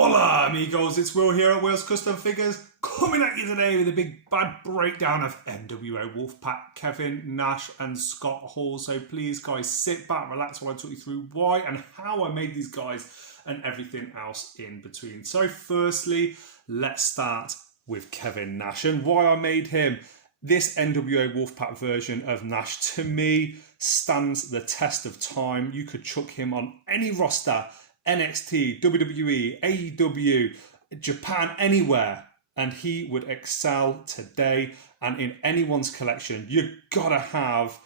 Hola amigos, it's Will here at Will's Custom Figures, coming at you today with a big bad breakdown of NWO Wolfpac, Kevin Nash and Scott Hall. So please guys, sit back, relax while I talk you through why and how I made these guys and everything else in between. So firstly, let's start with Kevin Nash and why I made him. This NWO Wolfpac version of Nash, to me, stands the test of time. You could chuck him on any roster, NXT, WWE, AEW, Japan, anywhere, and he would excel today. And in anyone's collection, you gotta have,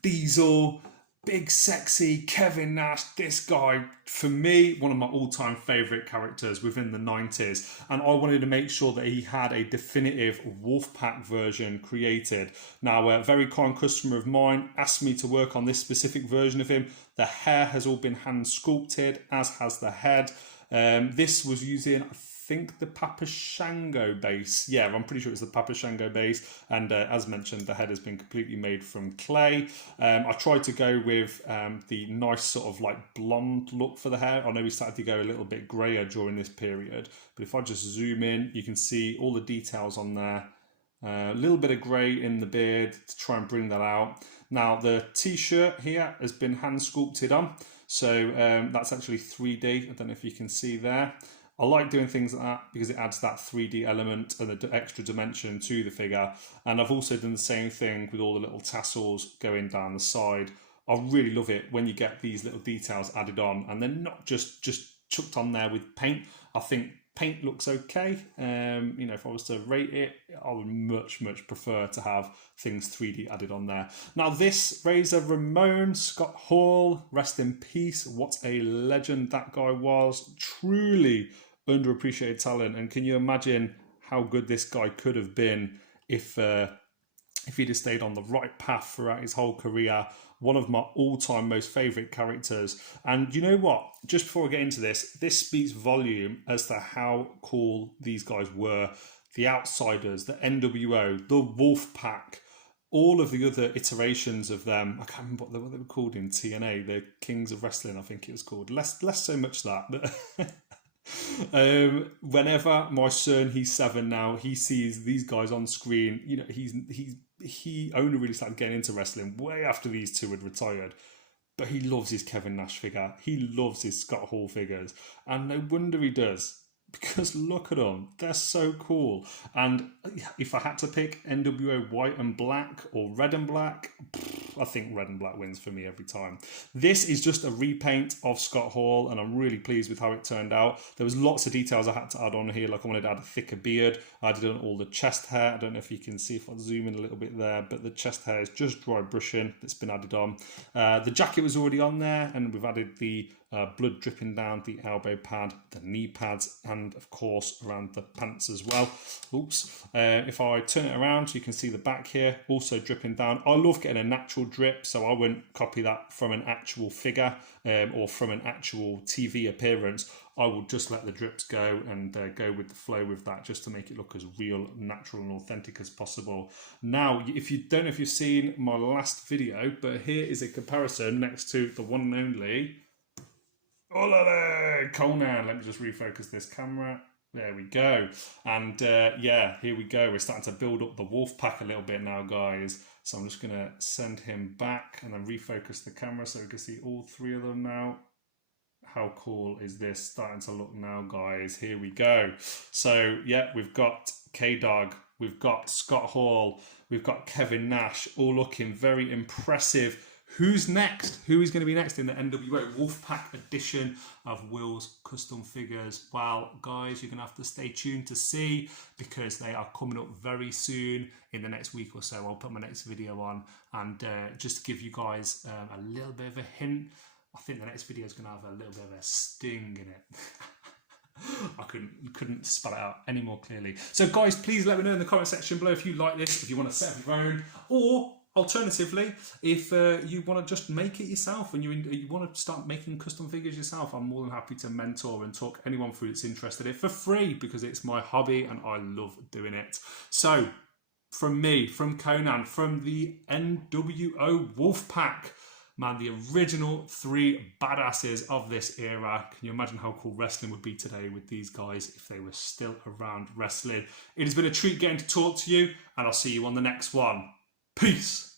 Diesel, big sexy Kevin Nash. This guy, for me, one of my all-time favourite characters within the 90s. And I wanted to make sure that he had a definitive Wolfpac version created. Now, a very kind customer of mine asked me to work on this specific version of him. The hair has all been hand sculpted, as has the head. This was using, I think, the Papa Shango base. Yeah, I'm pretty sure it's the Papa Shango base. And as mentioned, the head has been completely made from clay. I tried to go with the nice sort of like blonde look for the hair. I know we started to go a little bit grayer during this period. But if I just zoom in, you can see all the details on there. A little bit of grey in the beard to try and bring that out. Now, the t-shirt here has been hand sculpted on. So that's actually 3D. I don't know if you can see there. I like doing things like that because it adds that 3D element and the extra dimension to the figure. And I've also done the same thing with all the little tassels going down the side. I really love it when you get these little details added on and they're not just chucked on there with paint. I think paint looks okay. If I was to rate it, I would much prefer to have things 3D added on there. Now this Razor Ramon, Scott Hall, rest in peace. What a legend that guy was. Truly underappreciated talent. And can you imagine how good this guy could have been if he'd have stayed on the right path throughout his whole career? One of my all-time most favourite characters. And you know what? Just before I get into this speaks volume as to how cool these guys were. The Outsiders, the NWO, the Wolfpac, all of the other iterations of them. I can't remember what they were called in TNA. The Kings of Wrestling, I think it was called. Less so much that. But whenever my son, he's 7 now, he sees these guys on screen, he only really started getting into wrestling way after these two had retired. But he loves his Kevin Nash figure. He loves his Scott Hall figures. And no wonder he does. Because look at them. They're so cool. And if I had to pick NWO white and black or red and black, I think red and black wins for me every time. This is just a repaint of Scott Hall, and I'm really pleased with how it turned out. There was lots of details I had to add on here, like I wanted to add a thicker beard. I did on all the chest hair. I don't know if you can see if I zoom in a little bit there, but the chest hair is just dry brushing that's been added on. The jacket was already on there, and we've added the blood dripping down the elbow pad, the knee pads, and of course around the pants as well. Oops. If I turn it around so you can see the back here, also dripping down. I love getting a natural drip, so I wouldn't copy that from an actual figure or from an actual TV appearance. I will just let the drips go and go with the flow with that, just to make it look as real, natural and authentic as possible. Now, if you don't know if you've seen my last video, but here is a comparison next to the one and only Conan. Let me just refocus this camera. There we go. And yeah, here we go. We're starting to build up the Wolfpac a little bit now, guys. So I'm just going to send him back and then refocus the camera so we can see all three of them now. How cool is this starting to look now, guys? Here we go. So yeah, we've got K-Dog, we've got Scott Hall, we've got Kevin Nash, all looking very impressive. Who's next? Who is going to be next in the NWO Wolfpac edition of Will's Custom Figures? Well, guys, you're going to have to stay tuned to see, because they are coming up very soon in the next week or so. I'll put my next video on, and just to give you guys a little bit of a hint, I think the next video is going to have a little bit of a sting in it. I couldn't spell it out any more clearly. So guys, please let me know in the comment section below if you like this, if you want to set up your own, or alternatively, if you want to just make it yourself and you want to start making custom figures yourself, I'm more than happy to mentor and talk anyone through that's interested in it for free, because it's my hobby and I love doing it. So from me, from Conan, from the NWO Wolfpac, Man, the original three badasses of this era. Can you imagine how cool wrestling would be today with these guys if they were still around wrestling? It has been a treat getting to talk to you, and I'll see you on the next one. Peace.